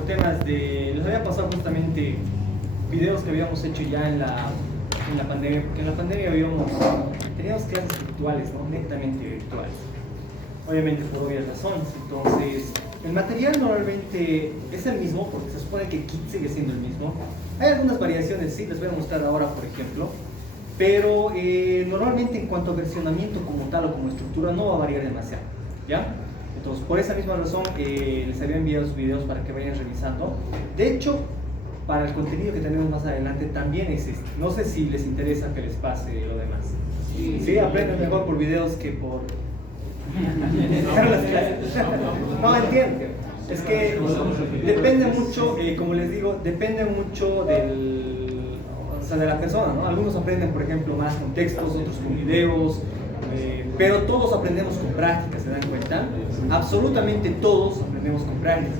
por temas de... Les había pasado justamente videos que habíamos hecho ya en la pandemia, porque en la pandemia teníamos clases virtuales, ¿no? Netamente virtuales. Obviamente por obvias razones. Entonces, el material normalmente es el mismo, porque se supone que el kit sigue siendo el mismo. Hay algunas variaciones, sí, les voy a mostrar ahora, por ejemplo. Pero normalmente en cuanto a versionamiento como tal o como estructura no va a variar demasiado, ¿ya? Entonces, por esa misma razón, les había enviado los videos para que vayan revisando. De hecho, para el contenido que tenemos más adelante también existe. No sé si les interesa que les pase lo demás. Sí, aprenden mejor por videos que por... No, entiendo. Es que depende mucho, como les digo, depende mucho de la persona, ¿no? Algunos aprenden, por ejemplo, más con textos, otros con videos, pero todos aprendemos con práctica, ¿se dan cuenta? Absolutamente todos aprendemos con práctica,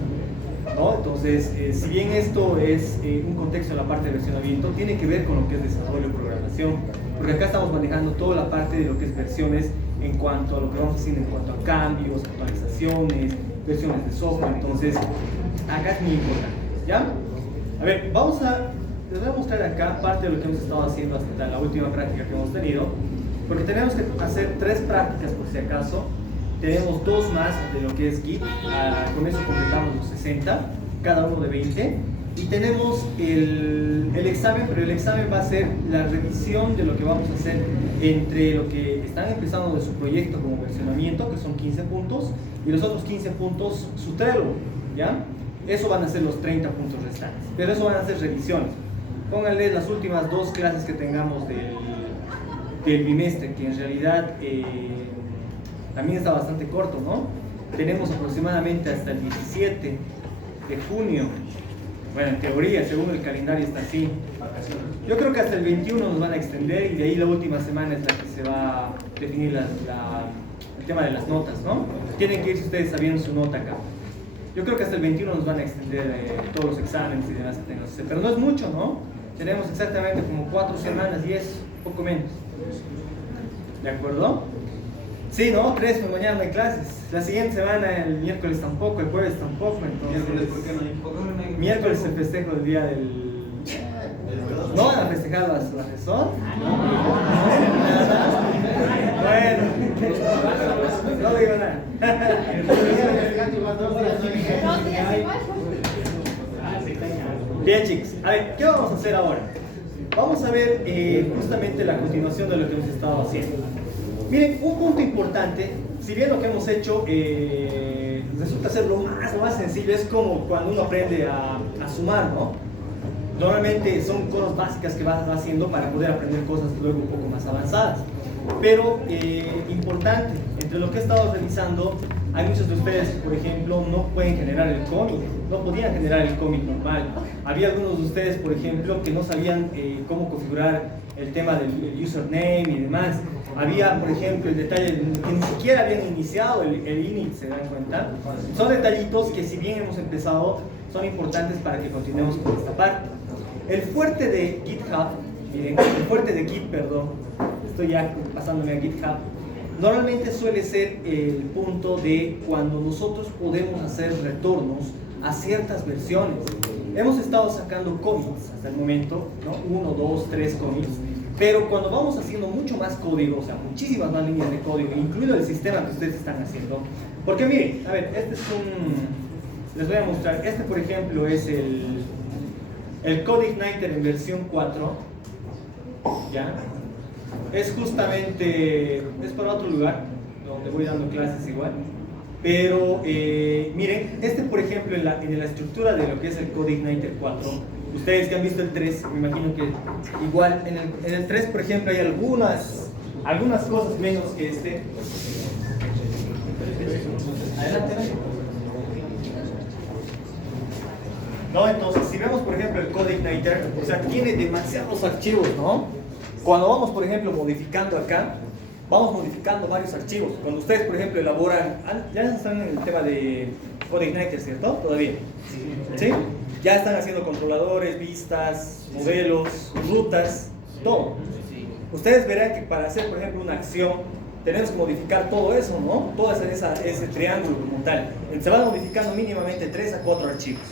¿no? Entonces, si bien esto es un contexto en la parte de versionamiento, tiene que ver con lo que es desarrollo y programación, porque acá estamos manejando toda la parte de lo que es versiones en cuanto a lo que vamos haciendo en cuanto a cambios, actualizaciones, versiones de software. Entonces, acá es muy importante, ¿ya? A ver, les voy a mostrar acá parte de lo que hemos estado haciendo hasta la última práctica que hemos tenido, porque tenemos que hacer 3 prácticas por si acaso. Tenemos 2 más de lo que es Git, con eso completamos los 60, cada uno de 20. Y tenemos el examen, pero el examen va a ser la revisión de lo que vamos a hacer entre lo que están empezando de su proyecto como versionamiento, que son 15 puntos, y los otros 15 puntos su Trello, ¿ya? Eso van a ser los 30 puntos restantes, pero eso van a ser revisiones. Pónganle las últimas 2 clases que tengamos del bimestre, que en realidad también está bastante corto, ¿no? Tenemos aproximadamente hasta el 17 de junio. Bueno, en teoría, según el calendario está así. Yo creo que hasta el 21 nos van a extender y de ahí la última semana es la que se va a definir el tema de las notas, ¿no? Tienen que irse ustedes sabiendo su nota acá. Yo creo que hasta el 21 nos van a extender todos los exámenes y demás que tenemos que hacer. Pero no es mucho, ¿no? Tenemos exactamente como 4 semanas y es poco menos. ¿De acuerdo? Sí, ¿no? 3, pues mañana no hay clases. La siguiente semana, el miércoles tampoco, el jueves tampoco. Entonces, ¿Por qué no hay? miércoles el festejo del día del... ¿No van a festejar la asesor? Bueno, no digo nada. Bien, chicos, a ver, ¿qué vamos a hacer ahora? Vamos a ver justamente la continuación de lo que hemos estado haciendo. Miren, un punto importante, si bien lo que hemos hecho resulta ser lo más sencillo, es como cuando uno aprende a sumar, ¿no? Normalmente son cosas básicas que va haciendo para poder aprender cosas luego un poco más avanzadas. Pero importante, entre lo que he estado revisando, hay muchos de ustedes que, por ejemplo, no pueden generar el cómic, no podían generar el cómic normal. Había algunos de ustedes, por ejemplo, que no sabían cómo configurar el tema del username y demás. Había, por ejemplo, el detalle de que ni siquiera habían iniciado el init, ¿se dan cuenta? Son detallitos que, si bien hemos empezado, son importantes para que continuemos con esta parte. El fuerte de GitHub, miren, el fuerte de Git, perdón, estoy ya pasándome a GitHub, normalmente suele ser el punto de cuando nosotros podemos hacer retornos a ciertas versiones. Hemos estado sacando commits hasta el momento, ¿no? 1, 2, 3 commits, pero cuando vamos haciendo mucho más código, o sea, muchísimas más líneas de código, incluido el sistema que ustedes están haciendo, porque miren, a ver, este es les voy a mostrar, este por ejemplo es el CodeIgniter en versión 4, ¿ya? Es justamente, es para otro lugar, donde voy dando clases igual, pero miren, este por ejemplo en la estructura de lo que es el CodeIgniter 4, ustedes que han visto el 3, me imagino que igual en el 3 por ejemplo hay algunas cosas menos que este. Adelante. ¿No? Entonces, si vemos por ejemplo el CodeIgniter, o sea, tiene demasiados archivos, ¿no? Cuando vamos por ejemplo modificando acá, vamos modificando varios archivos. Cuando ustedes por ejemplo elaboran, ya están en el tema de CodeIgniter, ¿cierto? ¿Todavía? ¿Sí? Ya están haciendo controladores, vistas, modelos, rutas, todo. Ustedes verán que para hacer por ejemplo una acción, tenemos que modificar todo eso, ¿no? Todo ese triángulo como tal. Se van modificando mínimamente 3 a 4 archivos.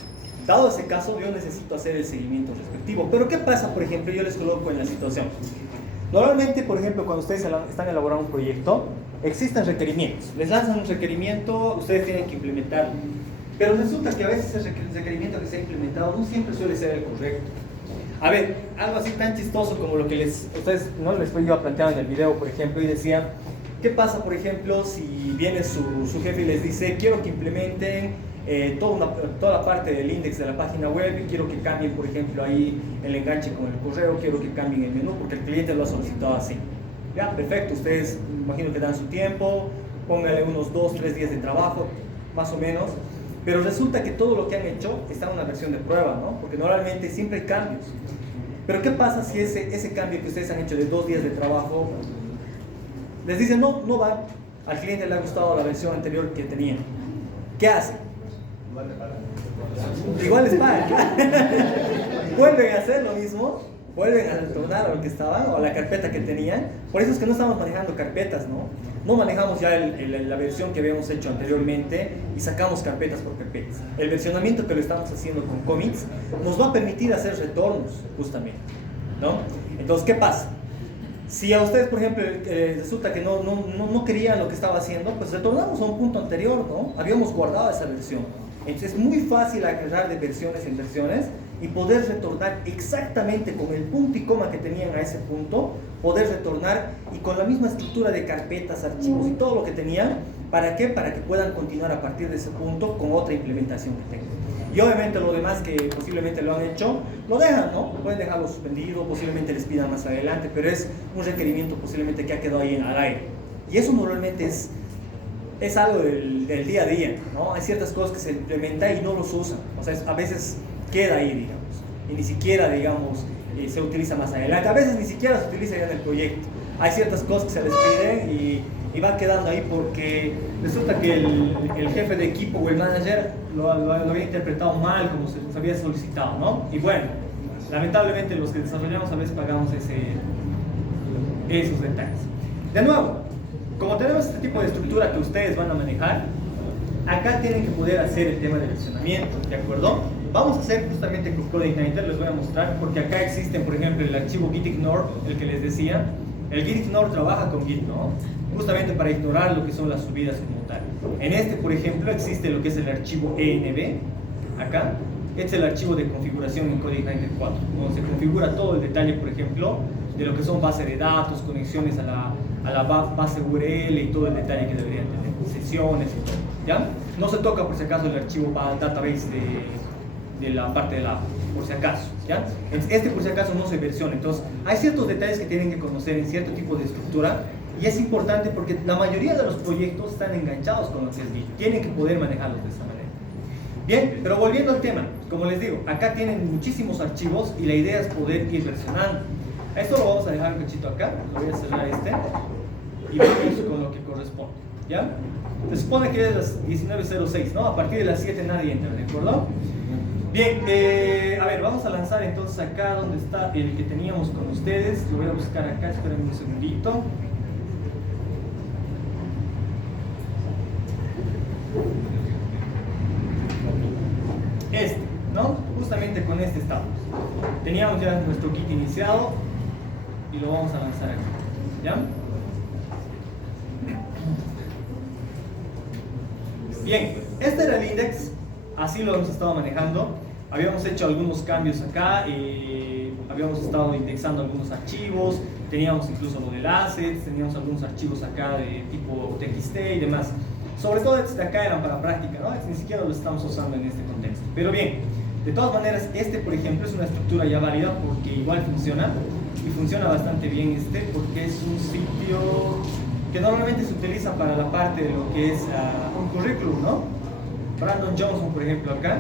Dado ese caso, yo necesito hacer el seguimiento respectivo. Pero ¿qué pasa, por ejemplo? Yo les coloco en la situación. Normalmente, por ejemplo, cuando ustedes están elaborando un proyecto, existen requerimientos. Les lanzan un requerimiento, ustedes tienen que implementarlo. Pero resulta que a veces el requerimiento que se ha implementado no siempre suele ser el correcto. A ver, algo así tan chistoso como lo que ustedes no les fue yo a plantear en el video, por ejemplo, y decía, ¿qué pasa, por ejemplo, si viene su jefe y les dice, quiero que implementen toda la parte del index de la página web, y quiero que cambien, por ejemplo, ahí el enganche con el correo, quiero que cambien el menú, porque el cliente lo ha solicitado así? Ya, perfecto, ustedes imagino que dan su tiempo, pónganle unos 2-3 días de trabajo, más o menos. Pero resulta que todo lo que han hecho está en una versión de prueba, ¿no? Porque normalmente siempre hay cambios. Pero ¿qué pasa si ese cambio que ustedes han hecho de 2 días de trabajo les dicen no va? Al cliente le ha gustado la versión anterior que tenía. ¿Qué hace? Igual les pagan. Vuelven a hacer lo mismo, vuelven a retornar a lo que estaban o a la carpeta que tenían. Por eso es que no estamos manejando carpetas, ¿no? No manejamos ya la versión que habíamos hecho anteriormente y sacamos carpetas por carpetas. El versionamiento que lo estamos haciendo con commits nos va a permitir hacer retornos, justamente, ¿no? Entonces, ¿qué pasa? Si a ustedes, por ejemplo, resulta que no querían lo que estaba haciendo, pues retornamos a un punto anterior, ¿no? Habíamos guardado esa versión. Entonces es muy fácil agarrar de versiones en versiones y poder retornar exactamente con el punto y coma que tenían a ese punto, poder retornar y con la misma estructura de carpetas, archivos y todo lo que tenían. ¿Para qué? Para que puedan continuar a partir de ese punto con otra implementación que tengan. Y obviamente lo demás que posiblemente lo han hecho, lo dejan, ¿no? Pueden dejarlo suspendido, posiblemente les pidan más adelante, pero es un requerimiento posiblemente que ha quedado ahí al aire. Y eso normalmente es algo del día a día, ¿no? Hay ciertas cosas que se implementan y no los usan. O sea, a veces queda ahí, digamos, y ni siquiera, digamos, se utiliza más adelante. A veces ni siquiera se utiliza ya en el proyecto. Hay ciertas cosas que se les piden y va quedando ahí porque resulta que el jefe de equipo o el manager lo había interpretado mal como se había solicitado, ¿no? Y bueno, lamentablemente los que desarrollamos a veces pagamos esos detalles. De nuevo, como tenemos este tipo de estructura que ustedes van a manejar, acá tienen que poder hacer el tema de versionamiento, ¿de acuerdo? Vamos a hacer justamente con CodeIgniter, les voy a mostrar, porque acá existen, por ejemplo, el archivo gitignore, el que les decía. El gitignore trabaja con Git, ¿no? Justamente para ignorar lo que son las subidas como tal. En este, por ejemplo, existe lo que es el archivo env, acá. Este es el archivo de configuración en CodeIgniter 4, donde se configura todo el detalle, por ejemplo, de lo que son bases de datos, conexiones a la base URL y todo el detalle que deberían tener, sesiones y todo, ¿ya? No se toca, por si acaso, el archivo database de la parte de la, por si acaso, ¿ya? Este, por si acaso, no se versiona. Entonces, hay ciertos detalles que tienen que conocer en cierto tipo de estructura. Y es importante porque la mayoría de los proyectos están enganchados con lo que es Git. Tienen que poder manejarlos de esa manera. Bien, pero volviendo al tema, como les digo, acá tienen muchísimos archivos y la idea es poder ir versionando. Esto lo vamos a dejar un cachito acá, lo voy a cerrar y vamos con lo que corresponde, ¿ya? Se supone que es las 19:06, ¿no? A partir de las 7 nadie entra, ¿de acuerdo? Bien, a ver, vamos a lanzar entonces acá donde está el que teníamos con ustedes. Lo voy a buscar acá, espérenme un segundito. ¿No? Justamente con este estamos. Teníamos ya nuestro Git iniciado y lo vamos a lanzar aquí, ¿ya? Bien, este era el index, así lo hemos estado manejando. Habíamos hecho algunos cambios acá, habíamos estado indexando algunos archivos, teníamos incluso lo del assets, teníamos algunos archivos acá de tipo TXT y demás. Sobre todo estos de acá eran para práctica, ¿no? Ni siquiera los estamos usando en este contexto. Pero bien, de todas maneras, por ejemplo, es una estructura ya válida porque igual funciona, y funciona bastante bien porque es un sitio que normalmente se utiliza para la parte de lo que es un currículum, ¿no? Brandon Johnson, por ejemplo, acá,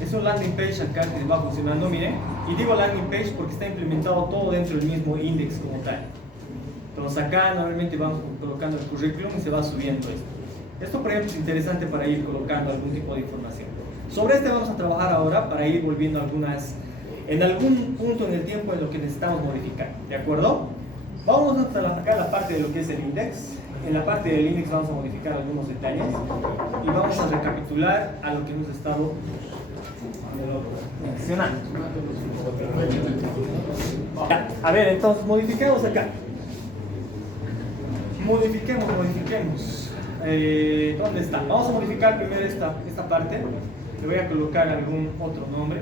es un landing page acá que va funcionando, miren, y digo landing page porque está implementado todo dentro del mismo index como tal. Entonces acá normalmente vamos colocando el currículum y se va subiendo esto. Esto, por ejemplo, es interesante para ir colocando algún tipo de información. Sobre este vamos a trabajar ahora para ir volviendo en algún punto en el tiempo en lo que necesitamos modificar, ¿de acuerdo? Vamos a sacar la parte de lo que es el index. En la parte del index vamos a modificar algunos detalles y vamos a recapitular a lo que hemos estado seleccionando. Ya, a ver, entonces modifiquemos acá. Modifiquemos. ¿Dónde está? Vamos a modificar primero esta parte. Le voy a colocar algún otro nombre.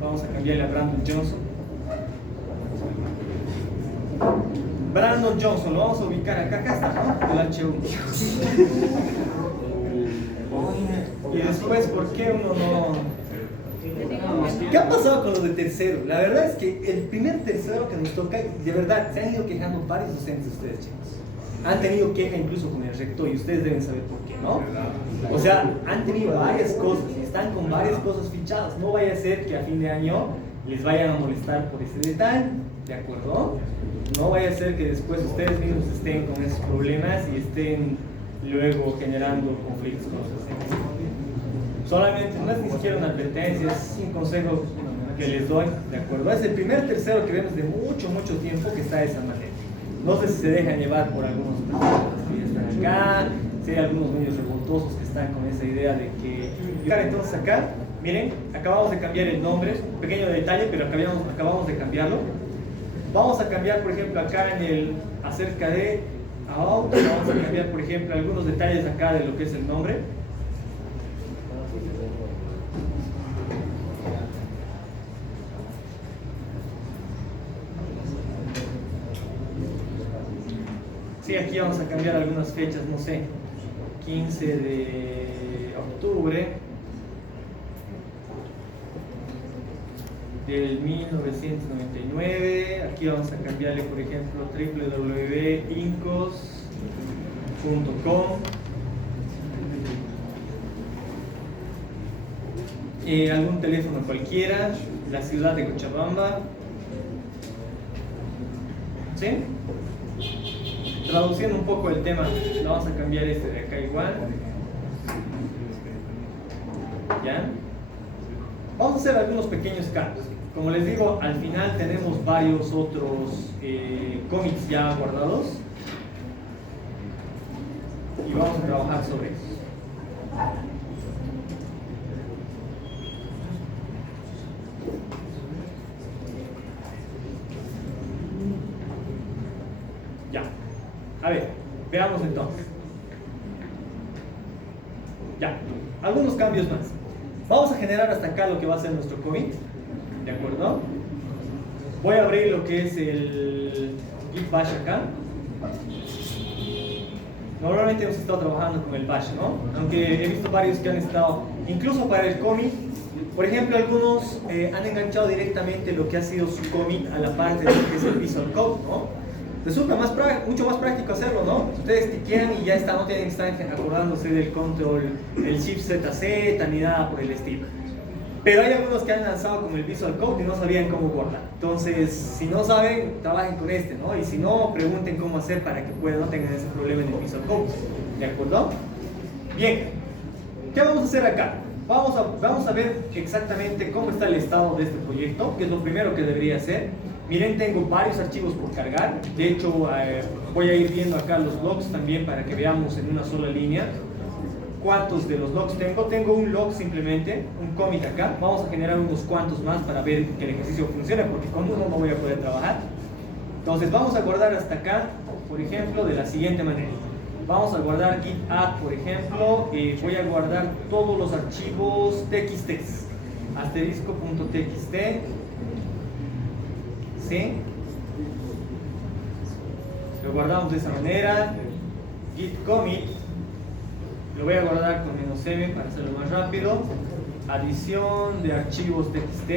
Vamos a cambiarle a Brandon Johnson. Brandon Johnson, lo vamos a ubicar acá. Acá está, ¿no? El H1. Y después, ¿por qué uno no...? ¿Qué ha pasado con los de tercero? La verdad es que el primer tercero que nos toca, de verdad, se han ido quejando varios docentes de ustedes, chicos. Han tenido queja incluso con el rector y ustedes deben saber por qué, ¿no? O sea, han tenido varias cosas, están con varias cosas fichadas. No vaya a ser que a fin de año les vayan a molestar por ese detalle, ¿de acuerdo? No vaya a ser que después ustedes mismos estén con esos problemas y estén luego generando conflictos con los docentes. Solamente, no es ni siquiera una advertencia, es un consejo que les doy, ¿de acuerdo? Es el primer tercero que vemos de mucho tiempo que está de esa manera. No sé si se dejan llevar por algunos personas que ya están acá, si hay algunos medios revoltosos que están con esa idea de que... Entonces acá, miren, acabamos de cambiar el nombre, un pequeño detalle, pero acabamos de cambiarlo. Vamos a cambiar, por ejemplo, acá en el acerca de about, vamos a cambiar, por ejemplo, algunos detalles acá de lo que es el nombre. Sí, aquí vamos a cambiar algunas fechas, no sé, 15 de octubre del 1999. Aquí vamos a cambiarle, por ejemplo, www.incos.com. Algún teléfono cualquiera, la ciudad de Cochabamba. ¿Sí? Traduciendo un poco el tema, vamos a cambiar este de acá igual. ¿Ya? Vamos a hacer algunos pequeños cambios. Como les digo, al final tenemos varios otros cómics ya guardados y vamos a trabajar sobre eso. Ya. A ver, veamos entonces. Ya, algunos cambios más. Vamos a generar hasta acá lo que va a ser nuestro cómic, ¿de acuerdo? Voy a abrir lo que es el Git Bash acá. Normalmente hemos estado trabajando con el Bash, ¿no? Aunque he visto varios que han estado, incluso para el cómic, por ejemplo, algunos han enganchado directamente lo que ha sido su cómic a la parte de lo que es el Visual Code, ¿no? Resulta mucho más práctico hacerlo, ¿no? Ustedes tiquean y ya está, no tienen que estar acordándose del control, el Shift ZZ ni nada por el estilo. Pero hay algunos que han lanzado con el Visual Code y no sabían cómo guardar. Entonces, si no saben, trabajen con este, ¿no? Y si no, pregunten cómo hacer para que no tengan ese problema en el Visual Code. ¿De acuerdo? Bien, ¿qué vamos a hacer acá? Vamos a ver exactamente cómo está el estado de este proyecto, que es lo primero que debería hacer. Miren, tengo varios archivos por cargar. De hecho, voy a ir viendo acá los logs también para que veamos en una sola línea cuántos de los logs tengo. Tengo un log simplemente, un commit acá. Vamos a generar unos cuantos más para ver que el ejercicio funcione, porque con uno no voy a poder trabajar. Entonces vamos a guardar hasta acá, por ejemplo, de la siguiente manera. Vamos a guardar git add, por ejemplo. Voy a guardar todos los archivos txt, asterisco.txt. ¿Sí? Lo guardamos de esa manera. Git commit lo voy a guardar con -m para hacerlo más rápido. Adición de archivos txt,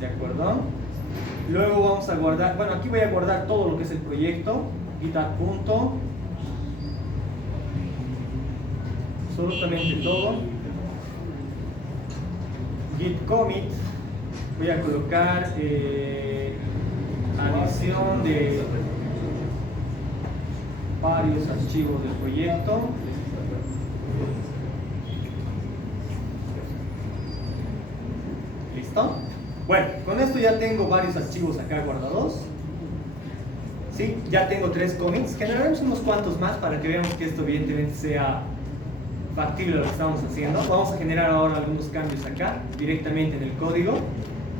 de acuerdo. Luego vamos a guardar, bueno, aquí voy a guardar todo lo que es el proyecto. Git add punto, absolutamente todo. Git commit, voy a colocar adición de varios archivos del proyecto. ¿Listo? Bueno, con esto ya tengo varios archivos acá guardados. ¿Sí? Ya tengo 3 commits. Generaremos unos cuantos más para que veamos que esto evidentemente sea factible lo que estamos haciendo. Vamos a generar ahora algunos cambios acá, directamente en el código.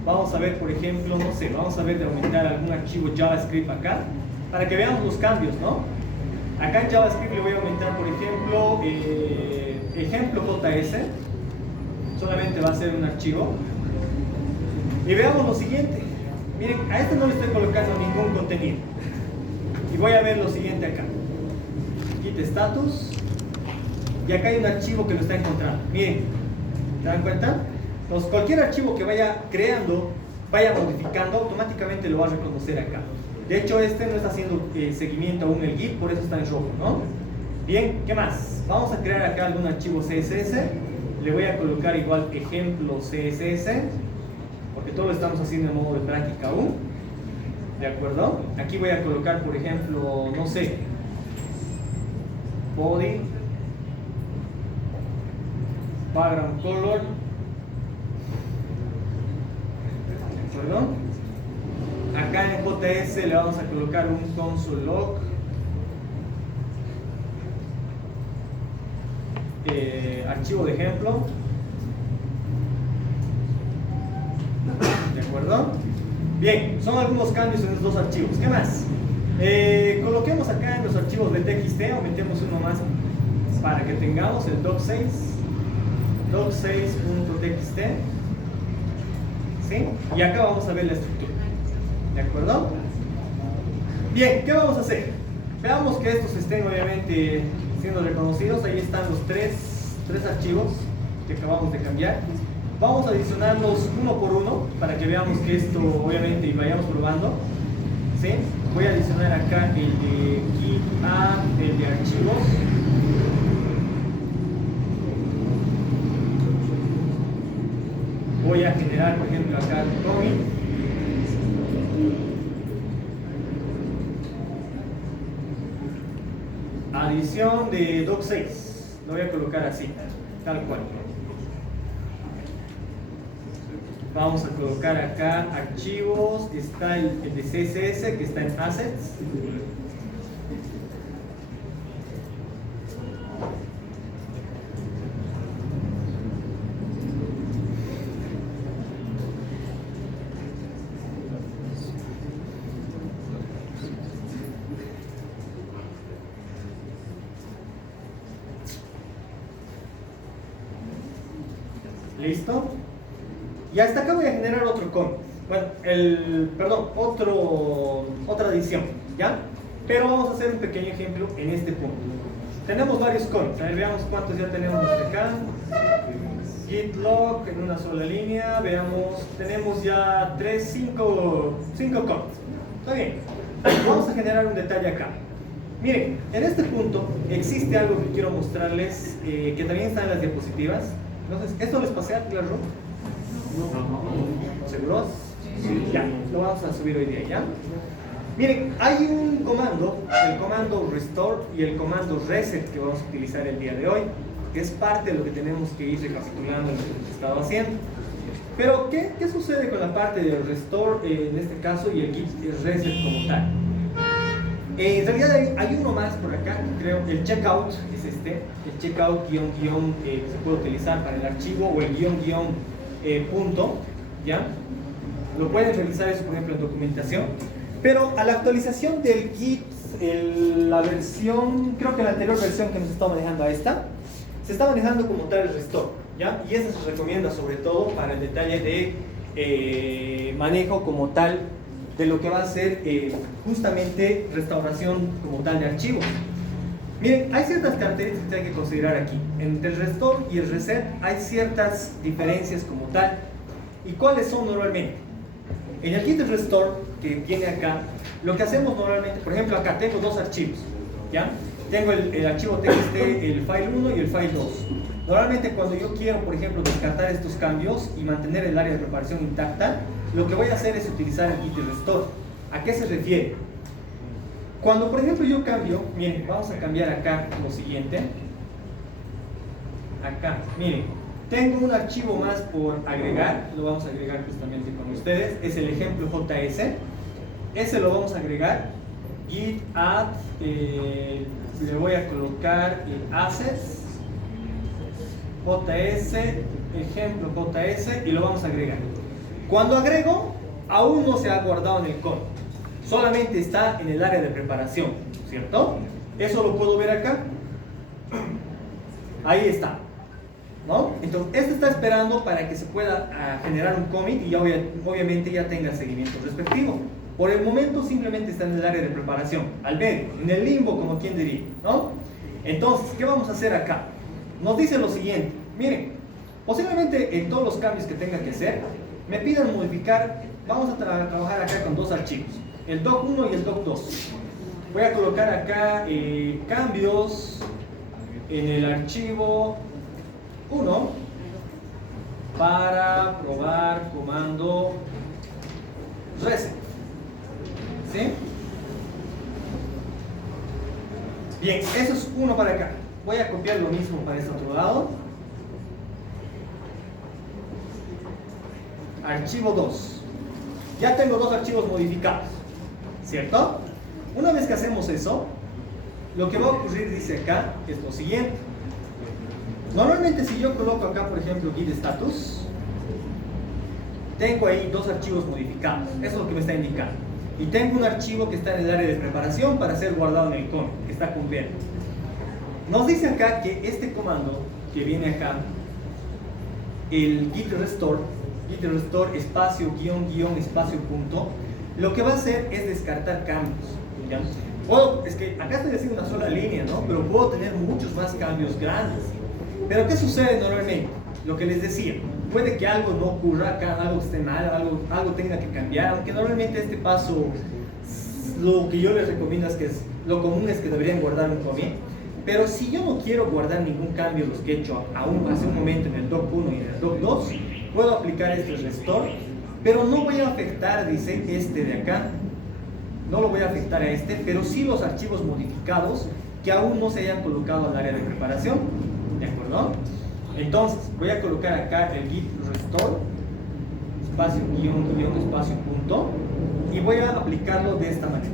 Vamos a ver, por ejemplo, no sé, vamos a ver de aumentar algún archivo JavaScript acá, para que veamos los cambios, ¿no? Acá en JavaScript le voy a aumentar, por ejemplo, ejemplo JS, solamente va a ser un archivo. Y veamos lo siguiente. Miren, a este no le estoy colocando ningún contenido. Y voy a ver lo siguiente acá. Git status. Y acá hay un archivo que lo está encontrando. Miren, ¿se dan cuenta? Entonces, cualquier archivo que vaya creando, vaya modificando, automáticamente lo va a reconocer acá. De hecho, este no está haciendo seguimiento aún el Git, por eso está en rojo, ¿no? Bien, ¿qué más? Vamos a crear acá algún archivo CSS. Le voy a colocar igual ejemplo CSS, porque todo lo estamos haciendo en modo de práctica aún. ¿De acuerdo? Aquí voy a colocar, por ejemplo, no sé, body, background color. ¿De acuerdo? Acá en JS le vamos a colocar un console log. Archivo de ejemplo. ¿De acuerdo? Bien, son algunos cambios en estos dos archivos. ¿Qué más? Coloquemos acá en los archivos de TXT, aumentemos uno más para que tengamos el doc6, doc6.txt. ¿Sí? Y acá vamos a ver la estructura. ¿De acuerdo? Bien, ¿qué vamos a hacer? Veamos que estos estén obviamente siendo reconocidos. Ahí están los tres archivos que acabamos de cambiar. Vamos a adicionarlos uno por uno para que veamos que esto obviamente y vayamos probando. ¿Sí? Voy a adicionar acá el de git add, el de archivos. Voy a generar, por ejemplo, acá el commit. Adición de doc6. Lo voy a colocar así, tal cual. Vamos a colocar acá archivos. Está el de CSS que está en assets. ¿Listo? Y hasta acá voy a generar otro commit. Bueno, otra adición, ¿ya? Pero vamos a hacer un pequeño ejemplo en este punto. Tenemos varios commits. A ver, veamos cuántos ya tenemos acá. Git log en una sola línea. Veamos, tenemos ya 5 commits. Está bien. Vamos a generar un detalle acá. Miren, en este punto existe algo que quiero mostrarles que también está en las diapositivas. Entonces, ¿esto les pasé claro? ¿Seguros? Sí. Ya, lo vamos a subir hoy día, ¿ya? Miren, hay un comando, el comando restore y el comando reset que vamos a utilizar el día de hoy, que es parte de lo que tenemos que ir recapitulando en lo que hemos estado haciendo. Pero, ¿qué sucede con la parte del restore, en este caso, y el git reset como tal? En realidad hay uno más por acá, creo, el checkout es este, el checkout guión que se puede utilizar para el archivo o el punto, ¿ya? Lo pueden realizar eso, por ejemplo, en documentación. Pero a la actualización del Git, la versión, creo que la anterior versión que nos está manejando a esta, se está manejando como tal el restore, ¿ya? Y esa se recomienda sobre todo para el detalle de manejo como tal de lo que va a ser justamente restauración como tal de archivos. Miren, hay ciertas características que hay que considerar aquí. Entre el restore y el reset hay ciertas diferencias como tal. ¿Y cuáles son normalmente? En el git restore que viene acá, lo que hacemos normalmente, por ejemplo acá tengo dos archivos, ¿ya? Tengo el archivo txt, el file 1 y el file 2. Normalmente cuando yo quiero, por ejemplo, descartar estos cambios y mantener el área de preparación intacta, lo que voy a hacer es utilizar el git restore. ¿A qué se refiere? Cuando, por ejemplo, yo cambio, miren, vamos a cambiar acá lo siguiente. Acá, miren, tengo un archivo más por agregar, lo vamos a agregar justamente con ustedes, es el ejemplo JS. Ese lo vamos a agregar, git add, le voy a colocar assets, JS, ejemplo JS, y lo vamos a agregar. Cuando agrego, aún no se ha guardado en el código, solamente está en el área de preparación, ¿cierto? Eso lo puedo ver acá. Ahí está, ¿no? Entonces, este está esperando para que se pueda generar un commit y ya obviamente ya tenga el seguimiento respectivo. Por el momento simplemente está en el área de preparación, al medio, en el limbo, como quien diría, ¿no? Entonces, ¿qué vamos a hacer acá? Nos dice lo siguiente, miren, posiblemente en todos los cambios que tenga que hacer, me pidan modificar, vamos a trabajar acá con dos archivos, el doc1 y el doc2. Voy a colocar acá cambios en el archivo 1 para probar comando reset. ¿Sí? Bien, eso es uno para acá. Voy a copiar lo mismo para este otro lado. Archivo 2. Ya tengo dos archivos modificados, ¿cierto? Una vez que hacemos eso, lo que va a ocurrir, dice acá, es lo siguiente. Normalmente si yo coloco acá, por ejemplo, git status, tengo ahí dos archivos modificados. Eso es lo que me está indicando. Y tengo un archivo que está en el área de preparación para ser guardado en el commit, que está cumpliendo. Nos dice acá que este comando que viene acá, el git restore espacio guión espacio punto, lo que va a hacer es descartar cambios, ¿ya? Es que acá estoy haciendo una sola línea, ¿no? Pero puedo tener muchos más cambios grandes. Pero ¿qué sucede normalmente? Lo que les decía, puede que algo no ocurra acá, algo esté mal, algo tenga que cambiar, aunque normalmente este paso, lo que yo les recomiendo es que lo común es que deberían guardar un commit. Pero si yo no quiero guardar ningún cambio de los que he hecho hace un momento en el doc1 y en el doc2, puedo aplicar este restore, pero no voy a afectar, dice, este de acá, no lo voy a afectar a este, pero sí los archivos modificados que aún no se hayan colocado al área de preparación, ¿de acuerdo? Entonces, voy a colocar acá el git restore, espacio guión espacio punto, y voy a aplicarlo de esta manera.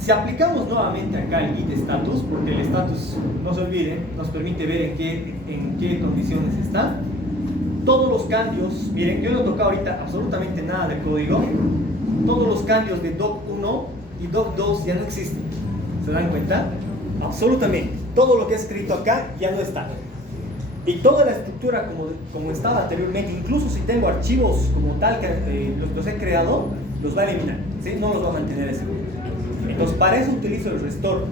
Si aplicamos nuevamente acá el git status, porque el status, no se olviden, nos permite ver en qué condiciones está, todos los cambios, miren, yo no he tocado ahorita absolutamente nada de código, todos los cambios de doc1 y doc2 ya no existen, ¿se dan cuenta? Absolutamente, todo lo que he escrito acá ya no está. Y toda la estructura como estaba anteriormente, incluso si tengo archivos como tal que los he creado, los va a eliminar, ¿sí? No los va a mantener ese. Entonces para eso utilizo el restore.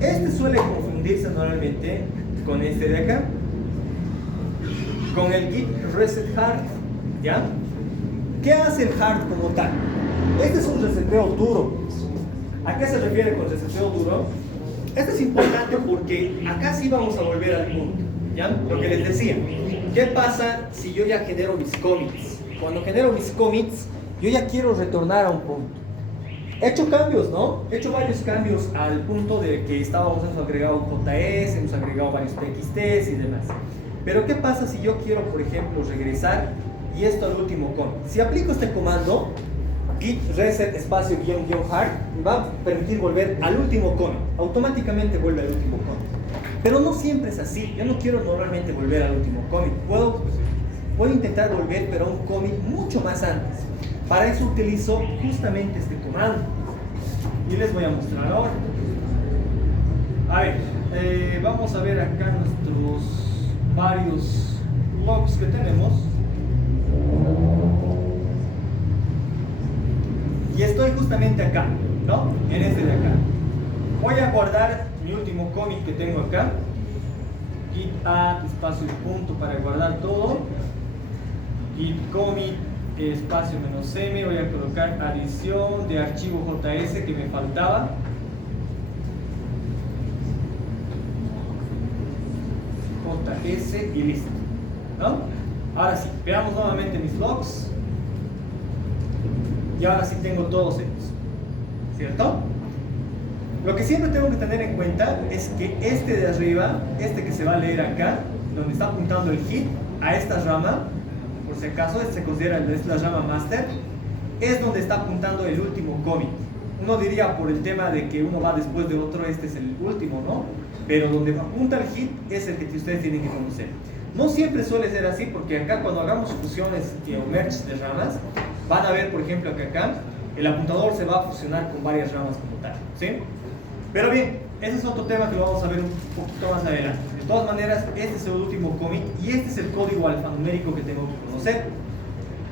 Este suele confundirse normalmente con este de acá, con el git reset hard, ¿ya? ¿Qué hace el hard como tal? Este es un reseteo duro. ¿A qué se refiere con reseteo duro? Esto es importante porque acá sí vamos a volver al punto, ¿ya? Lo que les decía, ¿qué pasa si yo ya genero mis commits? Cuando genero mis commits, yo ya quiero retornar a un punto. He hecho cambios, ¿no? He hecho varios cambios al punto de que hemos agregado JS, hemos agregado varios TXTs y demás. Pero ¿qué pasa si yo quiero, por ejemplo, regresar y esto al último commit? Si aplico este comando, git reset espacio guión hard, me va a permitir volver al último commit. Automáticamente vuelve al último commit. Pero no siempre es así. Yo no quiero normalmente volver al último commit. Puedo intentar volver, pero a un commit mucho más antes. Para eso utilizo justamente este comando. Y les voy a mostrar ahora. A ver, vamos a ver acá nuestros varios logs que tenemos. Y estoy justamente acá, ¿no? En este de acá. Voy a guardar mi último commit que tengo acá. Git add espacio y punto para guardar todo. Git commit espacio -m. Voy a colocar adición de archivo JS que me faltaba. JS y listo, ¿no? Ahora sí, veamos nuevamente mis logs. Y ahora sí tengo todos ellos, ¿cierto? Lo que siempre tengo que tener en cuenta es que este de arriba, este que se va a leer acá, donde está apuntando el hit a esta rama, por si acaso, este se considera la rama master, es donde está apuntando el último commit. Uno diría por el tema de que uno va después de otro, este es el último, ¿no? pero donde apunta el hit es el que ustedes tienen que conocer. No siempre suele ser así, porque acá cuando hagamos fusiones o merge de ramas, van a ver, por ejemplo, que acá el apuntador se va a fusionar con varias ramas como tal, ¿sí? Pero bien, ese es otro tema que lo vamos a ver un poquito más adelante. De todas maneras, este es el último commit y este es el código alfanumérico que tengo que conocer.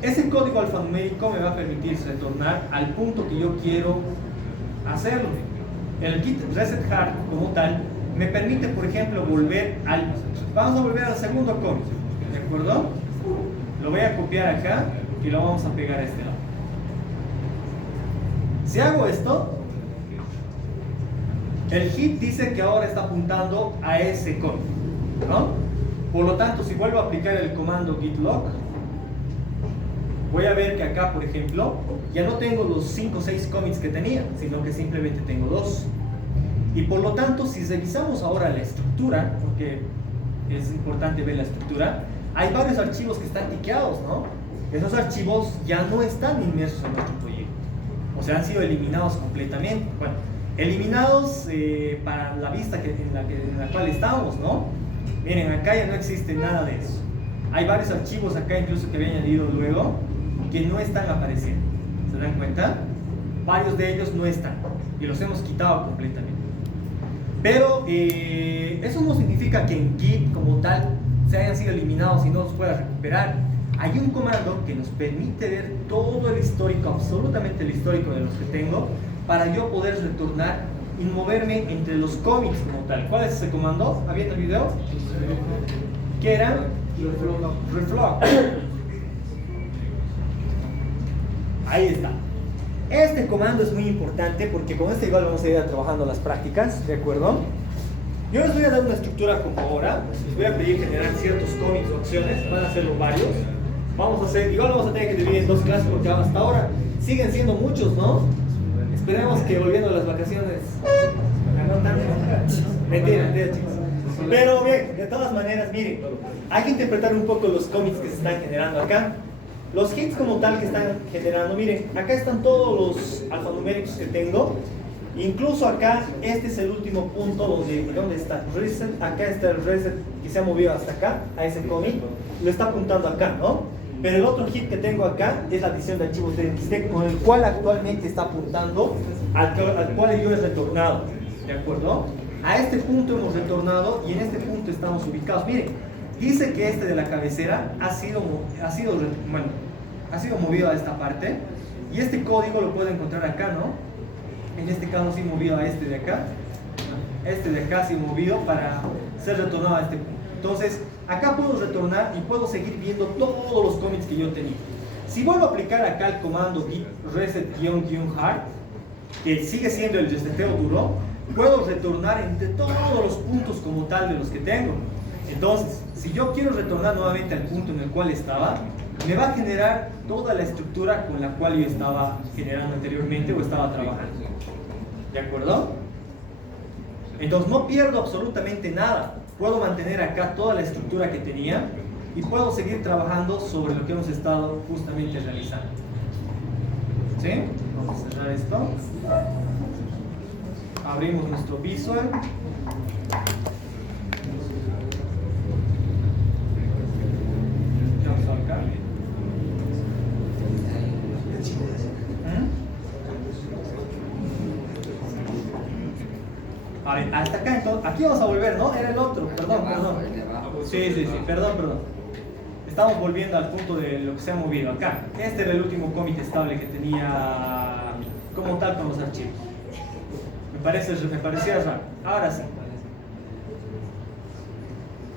Ese código alfanumérico me va a permitir retornar al punto que yo quiero hacerlo. El git reset hard como tal me permite, por ejemplo, volver al... Vamos a volver al segundo commit, ¿de acuerdo? Lo voy a copiar acá y lo vamos a pegar a este lado. Si hago esto, el hit dice que ahora está apuntando a ese commit, ¿no? Por lo tanto, si vuelvo a aplicar el comando git log, voy a ver que acá, por ejemplo, ya no tengo los 5 o 6 commits que tenía, sino que simplemente tengo 2. Y por lo tanto, si revisamos ahora la estructura, porque es importante ver la estructura, hay varios archivos que están tiqueados, ¿no? Esos archivos ya no están inmersos en nuestro proyecto, o sea, han sido eliminados completamente. Bueno, eliminados para la vista en la cual estamos, ¿no? Miren, acá ya no existe nada de eso. Hay varios archivos acá incluso que había añadido luego que no están apareciendo. ¿Se dan cuenta? Varios de ellos no están y los hemos quitado completamente. Pero eso no significa que en Git como tal se hayan sido eliminados y no los pueda recuperar. Hay un comando que nos permite ver todo el histórico, absolutamente el histórico de los que tengo, para yo poder retornar y moverme entre los commits como tal. ¿Cuál es ese comando? ¿Había en el video? ¿Qué era? Reflog. Ahí está. Este comando es muy importante porque con este igual vamos a ir trabajando las prácticas, ¿de acuerdo? Yo les voy a dar una estructura como ahora. Les voy a pedir generar ciertos commits o acciones. Van a hacerlo varios. Vamos a hacer, igual vamos a tener que dividir en 2 clases porque hasta ahora siguen siendo muchos, ¿no? Esperemos que volviendo a las vacaciones no tanto. Mentira, chicos. Pero bien, de todas maneras, miren, hay que interpretar un poco los commits que se están generando acá. Los hits como tal que están generando, miren, acá están todos los alfanuméricos que tengo. Incluso acá, este es el último punto donde está reset. Acá está el reset que se ha movido hasta acá, a ese commit. Lo está apuntando acá, ¿no? Pero el otro hit que tengo acá es la adición de archivos TXT con el cual actualmente está apuntando al cual yo he retornado, ¿de acuerdo? A este punto hemos retornado y en este punto estamos ubicados. Miren, dice que este de la cabecera ha sido movido a esta parte y este código lo puedo encontrar acá, ¿no? En este caso sí movido a este de acá. Este de acá sí movido para ser retornado a este punto. Entonces, acá puedo retornar y puedo seguir viendo todos los commits que yo tenía. Si vuelvo a aplicar acá el comando git reset-hard, que sigue siendo el reseteo duro, puedo retornar entre todos los puntos como tal de los que tengo. Entonces, si yo quiero retornar nuevamente al punto en el cual estaba, me va a generar toda la estructura con la cual yo estaba generando anteriormente o estaba trabajando. ¿De acuerdo? Entonces no pierdo absolutamente nada. Puedo mantener acá toda la estructura que tenía y puedo seguir trabajando sobre lo que hemos estado justamente realizando. ¿Sí? Vamos a cerrar esto. Abrimos nuestro visual. Vamos acá. A ver, hasta acá entonces, aquí vamos a volver, ¿no? Era el otro, perdón. Sí, perdón. Estamos volviendo al punto de lo que se ha movido acá. Este era el último commit estable que tenía como tal con los archivos. Me parecía raro. Ahora sí.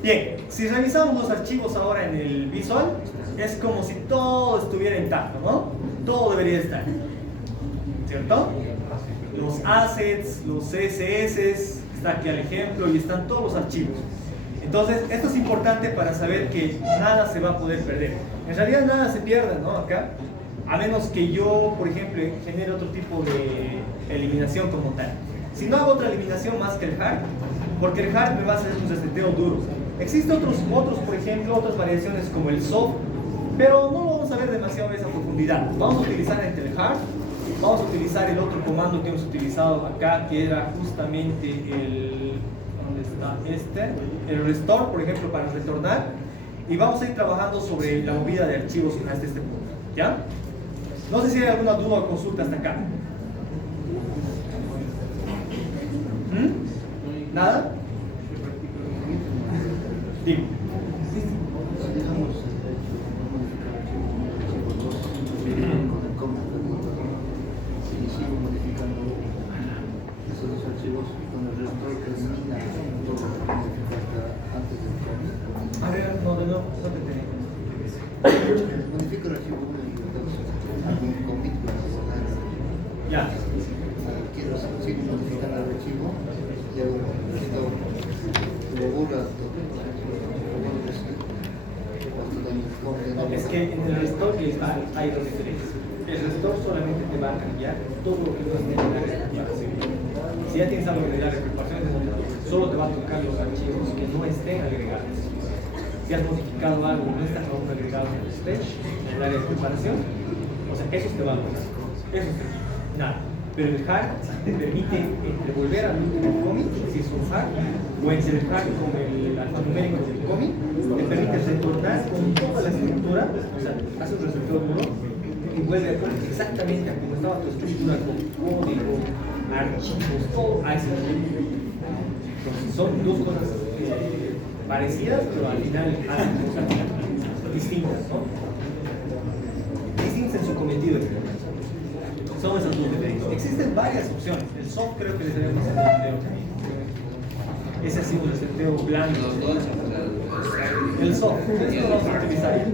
Bien, si revisamos los archivos ahora en el visual, es como si todo estuviera intacto, ¿no? Todo debería estar, ¿cierto? Los assets, los CSS, está aquí el ejemplo y están todos los archivos. Entonces, esto es importante para saber que nada se va a poder perder. En realidad nada se pierde, ¿no? Acá, a menos que yo, por ejemplo, genere otro tipo de eliminación como tal. Si no hago otra eliminación más que el hard, porque el hard me va a hacer un reseteo duro. Existen otros, por ejemplo, otras variaciones como el soft, pero no lo vamos a ver demasiado en esa profundidad. Vamos a utilizar entre el hard. Vamos a utilizar el otro comando que hemos utilizado acá, que era justamente el... ¿Dónde está el restore, por ejemplo, para retornar, y vamos a ir trabajando sobre la movida de archivos hasta este punto, ¿ya? No sé si hay alguna duda o consulta hasta acá. ¿Nada? Digo. Sigo modificando esos dos archivos y con el resto termina todo lo que falta antes del commit. A ver, no te tengo. Modifico el archivo 1 y el 2, hago un commit para borrar. Ya. Quiero seguir modificando el archivo, le hago un restore, lo borra todo, es que en el restore hay dos diferencias. El restore solamente te va a cambiar todo lo que no esté en la recuperación. Si ya tienes algo de la recuperación, solo te va a tocar los archivos que no estén agregados. Si has modificado algo y no están aún agregados en el stage, en el área de recuperación, o sea, esos te van a tocar. Eso te nada. Pero el hack te permite volver al último commit, si es un hack, o entre el hack con el alfanumérico del commit, te permite retornar con toda la estructura, o sea, hace un receptor puro y vuelve a poner exactamente a como estaba tu estructura, con código, archivos, todo a ese momento. Entonces son dos cosas parecidas, pero al final hacen cosas distintas, ¿no? Distintas en su cometido. Son esas dos diferencias. Existen varias opciones. El soft creo que les debemos hacer el video. Ese ha sido el seteo blando. El soft, esto lo vamos a utilizar.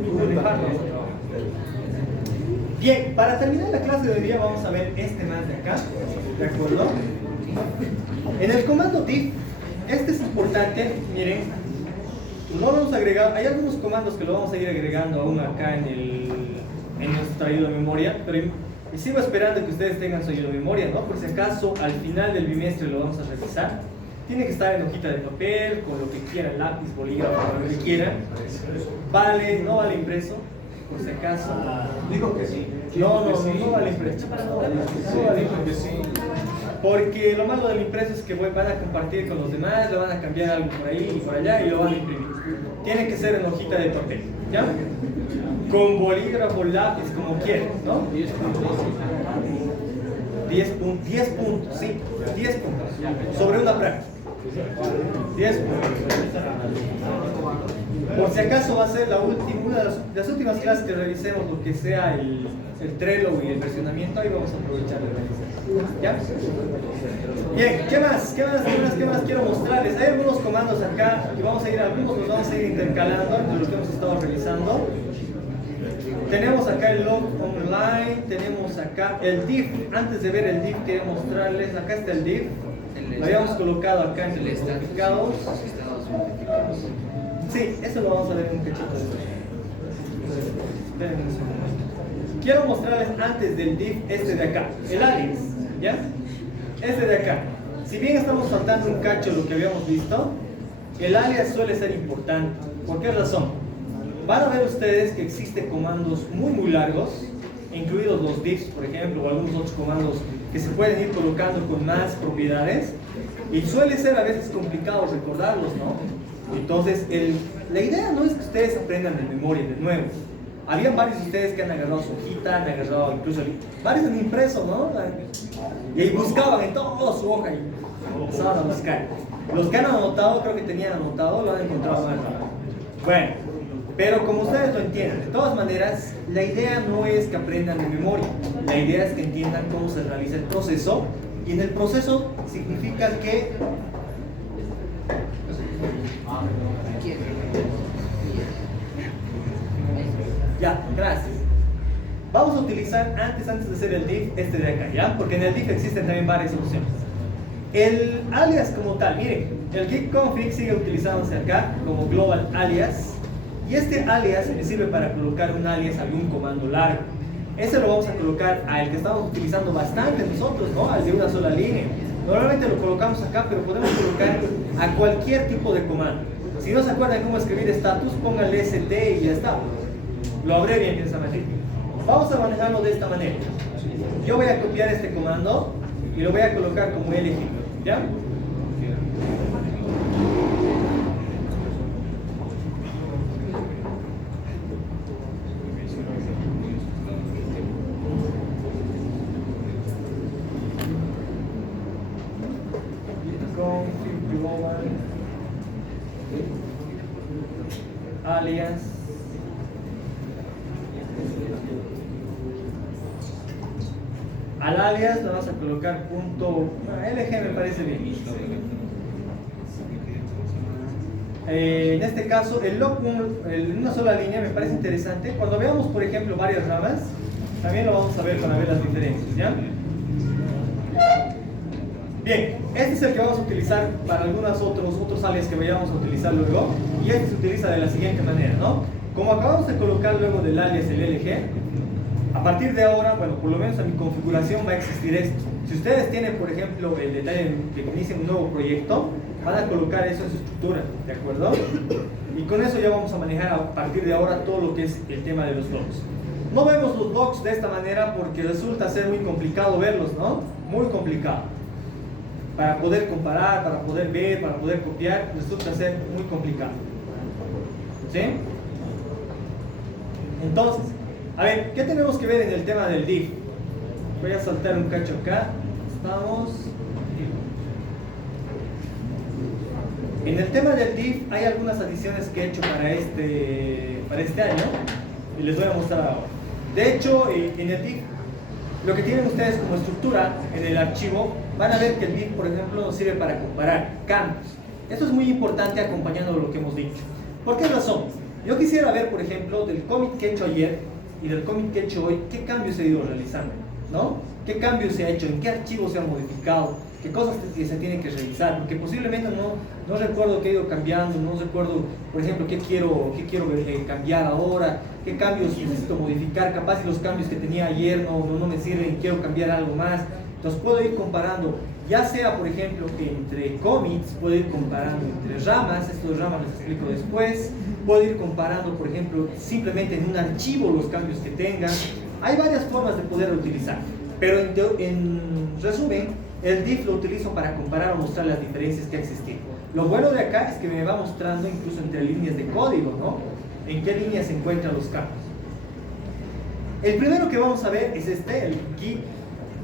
Bien, para terminar la clase de hoy día vamos a ver este más de acá, ¿de acuerdo? En el comando diff, este es importante, miren, no lo vamos a agregar, hay algunos comandos que lo vamos a ir agregando aún acá en nuestro ayuda de memoria, pero sigo esperando que ustedes tengan su ayuda de memoria, ¿no? Por si acaso al final del bimestre lo vamos a revisar. Tiene que estar en hojita de papel, con lo que quieran, lápiz, bolígrafo, lo que quieran. Vale, no vale impreso. Por si acaso. Digo que sí. No vale impreso. No vale impreso. Porque lo malo del impreso es que van a compartir con los demás, le van a cambiar algo por ahí y por allá y lo van a imprimir. Tiene que ser en hojita de papel, ¿ya? Con bolígrafo, lápiz, como quieran, ¿no? 10 puntos, sí, 10 puntos. Sobre una práctica. 10 puntos. Por si acaso va a ser una de las últimas clases que revisemos lo que sea el Trello y el versionamiento, ahí vamos a aprovechar de revisar. ¿Ya? Bien, ¿qué más quiero mostrarles? Hay algunos comandos acá y algunos los vamos a ir intercalando entre los que hemos estado revisando. Tenemos acá el log online, tenemos acá el div. Antes de ver el div quiero mostrarles, acá está el div. Lo habíamos colocado acá en los certificados. Sí, eso lo vamos a ver en un cachito. Esperen un segundo. Quiero mostrarles antes del div este de acá, el alias, ¿ya? Este de acá. Si bien estamos saltando un cacho lo que habíamos visto, el alias suele ser importante. ¿Por qué razón? Van a ver ustedes que existen comandos muy largos, incluidos los diffs, por ejemplo, o algunos otros comandos que se pueden ir colocando con más propiedades, y suele ser a veces complicado recordarlos, ¿no? Entonces, la idea no es que ustedes aprendan de memoria de nuevo. Habían varios de ustedes que han agarrado su hojita, han agarrado incluso varios han impreso, ¿no? Y ahí buscaban en toda su hoja y empezaban a buscar. Los que han anotado, creo que tenían anotado, lo han encontrado más rápido. Bueno, pero como ustedes lo entienden, de todas maneras, la idea no es que aprendan de memoria. La idea es que entiendan cómo se realiza el proceso. Y en el proceso significa que ya, gracias. Vamos a utilizar antes de hacer el div este de acá, ¿ya? Porque en el div existen también varias opciones. El alias como tal, miren, el git config sigue utilizándose acá como global alias. Y este alias me sirve para colocar un alias a algún comando largo. Ese lo vamos a colocar al que estamos utilizando bastante nosotros, ¿no? Al de una sola línea. Normalmente lo colocamos acá, pero podemos colocar a cualquier tipo de comando. Si no se acuerdan cómo escribir status, pónganle st y ya está. Lo abrevien de esa manera. Vamos a manejarlo de esta manera. Yo voy a copiar este comando y lo voy a colocar como lg, ¿ya? alias. Al alias le vamos a colocar punto LG, me parece bien. En este caso, el log en una sola línea me parece interesante. Cuando veamos, por ejemplo, varias ramas, también lo vamos a ver para ver las diferencias, ¿ya? Bien, este es el que vamos a utilizar para algunos otros alias que vayamos a utilizar luego. Y este se utiliza de la siguiente manera, ¿no? Como acabamos de colocar luego del alias el LG, a partir de ahora, bueno, por lo menos en mi configuración va a existir esto. Si ustedes tienen, por ejemplo, el detalle de que inicien un nuevo proyecto, van a colocar eso en su estructura, ¿de acuerdo? Y con eso ya vamos a manejar a partir de ahora todo lo que es el tema de los logs. No vemos los logs de esta manera porque resulta ser muy complicado verlos, ¿no? Muy complicado. Para poder comparar, para poder ver, para poder copiar, resulta ser muy complicado. ¿Sí? Entonces, a ver, ¿qué tenemos que ver en el tema del div? Voy a saltar un cacho acá. Estamos. En el tema del div hay algunas adiciones que he hecho para este año y les voy a mostrar ahora. De hecho, en el div, lo que tienen ustedes como estructura en el archivo, van a ver que el div, por ejemplo, nos sirve para comparar cambios. Esto es muy importante acompañando lo que hemos dicho. ¿Por qué razón? Yo quisiera ver, por ejemplo, del commit que he hecho ayer y del commit que he hecho hoy, qué cambios he ido realizando, ¿no? ¿Qué cambios se ha hecho? ¿En qué archivos se han modificado? ¿Qué cosas se tienen que revisar? Porque posiblemente no recuerdo qué he ido cambiando, no recuerdo, por ejemplo, qué quiero cambiar ahora, qué cambios necesito modificar, capaz si los cambios que tenía ayer no me sirven, quiero cambiar algo más. Entonces puedo ir comparando, ya sea, por ejemplo, entre commits, puedo ir comparando entre ramas, estos ramas les explico después, puedo ir comparando, por ejemplo, simplemente en un archivo los cambios que tengan. Hay varias formas de poder utilizar, pero en resumen, el div lo utilizo para comparar o mostrar las diferencias que existen. Lo bueno de acá es que me va mostrando incluso entre líneas de código, ¿no? En qué línea se encuentran los cambios. El primero que vamos a ver es el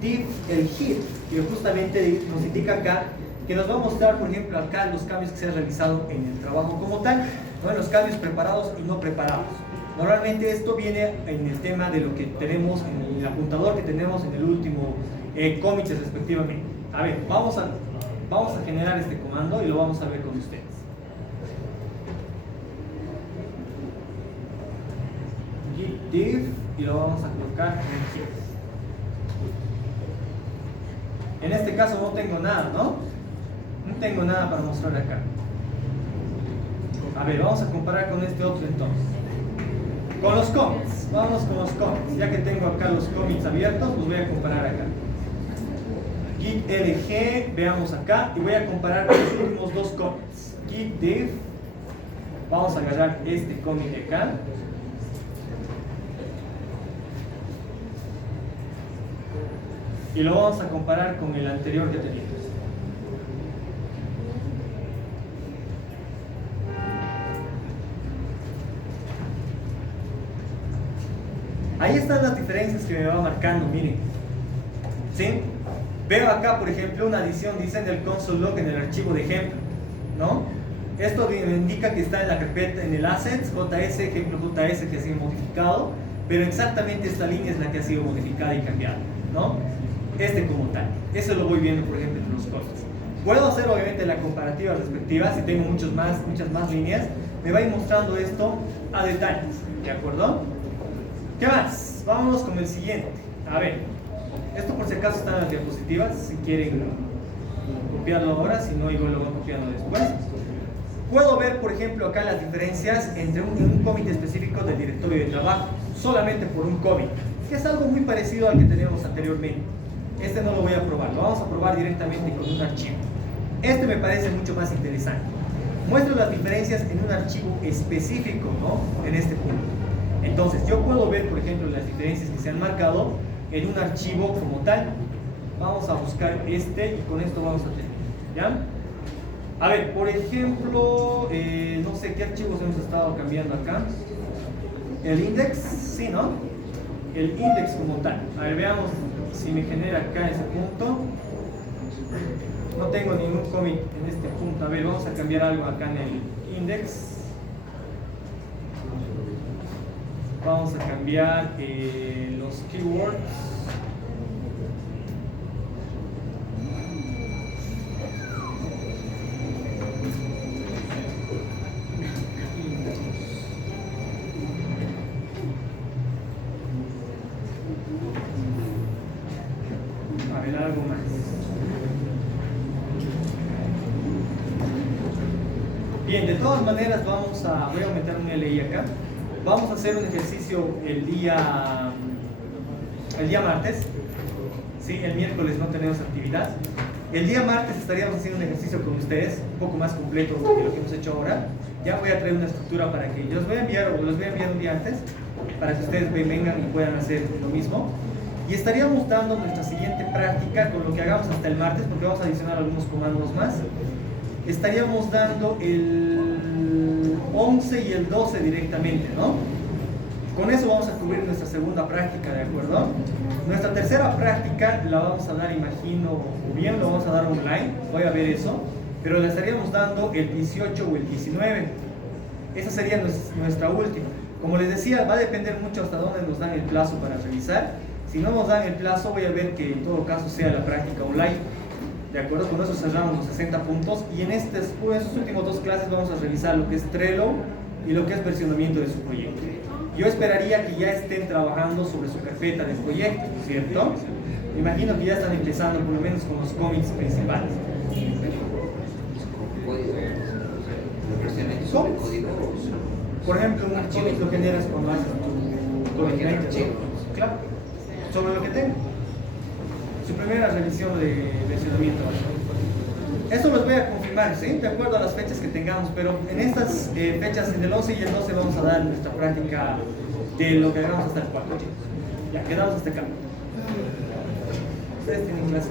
div, el hit, que justamente nos indica acá que nos va a mostrar, por ejemplo, acá los cambios que se han realizado en el trabajo como tal, ¿no? En los cambios preparados y no preparados. Normalmente esto viene en el tema de lo que tenemos en el apuntador que tenemos en el último commit respectivamente. A ver, vamos a generar este comando y lo vamos a ver con ustedes. Git div y lo vamos a colocar en el hit. En este caso no tengo nada, ¿no? No tengo nada para mostrar acá. A ver, vamos a comparar con este otro entonces. Con los commits, vamos con los commits. Ya que tengo acá los commits abiertos, los voy a comparar acá. Git lg, veamos acá, y voy a comparar con los últimos dos commits. Git div, vamos a agarrar este commit de acá. Y lo vamos a comparar con el anterior que teníamos. Ahí están las diferencias que me va marcando, miren. ¿Sí? Veo acá, por ejemplo, una adición, dice en el console log en el archivo de ejemplo, ¿no? Esto me indica que está en la carpeta, en el assets, JS, ejemplo JS que ha sido modificado, pero exactamente esta línea es la que ha sido modificada y cambiada, ¿no? Este como tal. Eso lo voy viendo, por ejemplo, entre los costos. Puedo hacer obviamente la comparativa respectiva, si tengo muchas más líneas, me va a ir mostrando esto a detalles, ¿de acuerdo? ¿Qué más? Vámonos con el siguiente. A ver, esto por si acaso está en las diapositivas, si quieren copiarlo ahora, si no, igual lo voy copiando después. Puedo ver, por ejemplo, acá las diferencias entre un commit específico del directorio de trabajo, solamente por un commit, que es algo muy parecido al que teníamos anteriormente. Este no lo voy a probar, lo vamos a probar directamente con un archivo. Este me parece mucho más interesante. Muestro las diferencias en un archivo específico, ¿no? En este punto. Entonces, yo puedo ver, por ejemplo, las diferencias que se han marcado en un archivo como tal. Vamos a buscar este y con esto vamos a tener, ¿ya? A ver, por ejemplo, no sé qué archivos hemos estado cambiando acá. El index, sí, ¿no? El index como tal. A ver, veamos si me genera acá ese punto. No tengo ningún commit en este punto. A ver, vamos a cambiar algo acá en el index. Vamos a cambiar los keywords. A ver, algo más. Bien, de todas maneras voy a aumentar un LI acá. Vamos a hacer un ejercicio el día martes. ¿Sí? El miércoles no tenemos actividad. El día martes estaríamos haciendo un ejercicio con ustedes, un poco más completo de lo que hemos hecho ahora. Ya voy a traer una estructura para que yo los voy a enviar un día antes, para que ustedes vengan y puedan hacer lo mismo. Y estaríamos dando nuestra siguiente práctica con lo que hagamos hasta el martes, porque vamos a adicionar algunos comandos más. Estaríamos dando el 11 y el 12 directamente, ¿no? Con eso vamos a cubrir nuestra segunda práctica, ¿de acuerdo? Nuestra tercera práctica la vamos a dar, imagino, o bien lo vamos a dar online, voy a ver eso, pero la estaríamos dando el 18 o el 19. Esa sería nuestra última. Como les decía, va a depender mucho hasta dónde nos dan el plazo para revisar. Si no nos dan el plazo, voy a ver que en todo caso sea la práctica online. ¿De acuerdo? Con eso cerramos los 60 puntos y en estos últimos dos clases vamos a revisar lo que es Trello y lo que es versionamiento de su proyecto. Yo esperaría que ya estén trabajando sobre su carpeta de proyecto, ¿cierto? Me imagino que ya están empezando por lo menos con los cómics principales. Código. Por ejemplo, un cómic lo generas cuando haces tu cómic. Claro, sobre lo que tengo. Su primera revisión de versionamiento. Eso los voy a confirmar, ¿sí? De acuerdo a las fechas que tengamos, pero en estas fechas, en el 11 y el 12, vamos a dar nuestra práctica de lo que hagamos hasta el 4. Ya, quedamos hasta acá. Ustedes tienen clase.